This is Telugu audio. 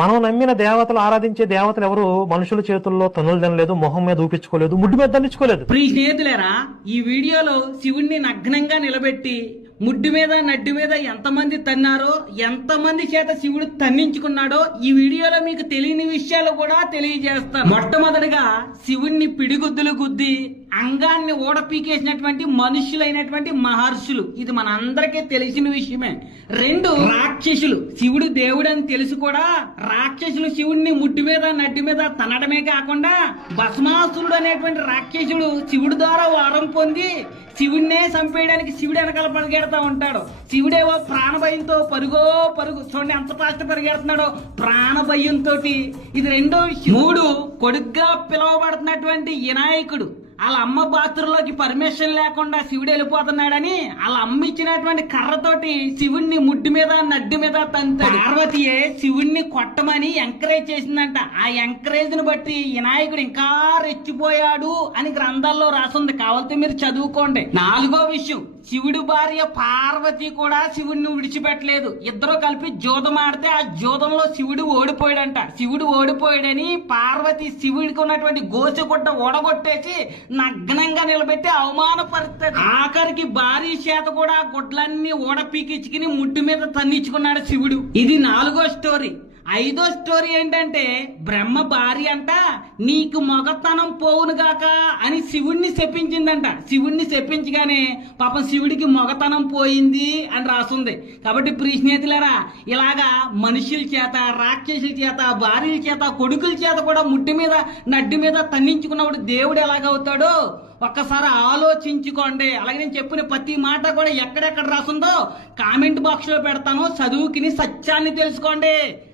మనం నమ్మిన దేవతలు, ఆరాధించే దేవతలు ఎవరు మనుషుల చేతుల్లో తనులు తినలేదు, మొహం మీద ఊపించుకోలేదు, ముడ్డు మీద దండించుకోలేదు. ప్రియ స్నేహితులారా, ఈ వీడియోలో శివుణ్ణి నగ్నంగా నిలబెట్టి ముడ్డు మీద నడ్డి మీద ఎంతమంది తన్నారో, ఎంతమంది చేత శివుడు తన్నించుకున్నాడో ఈ వీడియోలో మీకు తెలియని విషయాలు కూడా తెలియజేస్తాను. మొట్టమొదటిగా శివుణ్ణి పిడిగుద్దులు గుద్ది అంగాన్ని ఓడపీకేసినటువంటి మనుషులైనటువంటి మహర్షులు, ఇది మన అందరికీ తెలిసిన విషయమే. రెండు, రాక్షసులు. శివుడు దేవుడు అని తెలుసు కూడా రాక్షసులు శివుణ్ణి ముడ్డు మీద నడ్డి మీద తనడమే కాకుండా భస్మాసురుడు అనేటువంటి రాక్షసుడు శివుడి ద్వారా వరం పొంది శివుడినే చంపేయడానికి శివుడు వెనకాల పరిగెడతా ఉంటాడు. శివుడేవో ప్రాణభయంతో పరుగు చూడండి ఎంత ఫాస్ట్ పరిగెడుతున్నాడో ప్రాణభయంతో. ఇది రెండో విషయం. మూడు, కొడుగ్గా పిలువబడుతున్నటువంటి వినాయకుడు వాళ్ళ అమ్మ బాత్రూంలోకి పర్మిషన్ లేకుండా శివుడు వెళ్ళిపోతున్నాడని వాళ్ళ అమ్మ ఇచ్చినటువంటి కర్రతోటి శివుణ్ణి ముడ్డు మీద నడ్డి మీద తంతాడు. పార్వతియే శివుణ్ణి కొట్టమని ఎంకరేజ్ చేసిందంట. ఆ ఎంకరేజ్ ని బట్టి వినాయకుడు ఇంకా రెచ్చిపోయాడు అని గ్రంథాల్లో రాసుంది, కావాలంటే మీరు చదువుకోండి. నాలుగో విషయం, శివుడి భార్య పార్వతి కూడా శివుడిని విడిచిపెట్టలేదు. ఇద్దరు కలిపి జూదం ఆడితే ఆ జూదంలో శివుడు ఓడిపోయాడంట. శివుడు ఓడిపోయాడని పార్వతి శివుడికి ఉన్నటువంటి గోచెగుడ్డ ఓడగొట్టేసి నగ్నంగా నిలబెట్టి అవమానపరుస్తాడు. ఆఖరికి భార్య చేత కూడా గుడ్లన్నీ ఓడపీకిచ్చుకుని ముడ్డు మీద తన్నించుకున్నాడు శివుడు. ఇది నాలుగో స్టోరీ. ఐదో స్టోరీ ఏంటంటే, బ్రహ్మ భార్య అంట నీకు మగతనం పోవునుగాక అని శివుణ్ణి శపించిందంట. శివుణ్ణి శపించగానే పాపం శివుడికి మగతనం పోయింది అని రాసుంది. కాబట్టి ప్రియ స్నేహితులారా, ఇలాగా మనుషుల చేత, రాక్షసుల చేత, భార్యల చేత, కొడుకుల చేత కూడా ముడ్డు మీద నడ్డి మీద తన్నించుకున్నప్పుడు దేవుడు ఎలాగవుతాడో ఒక్కసారి ఆలోచించుకోండి. అలాగే నేను చెప్పిన ప్రతి మాట కూడా ఎక్కడెక్కడ రాసుందో కామెంట్ బాక్స్ లో పెడతాను, చదువుకుని సత్యాన్ని తెలుసుకోండి.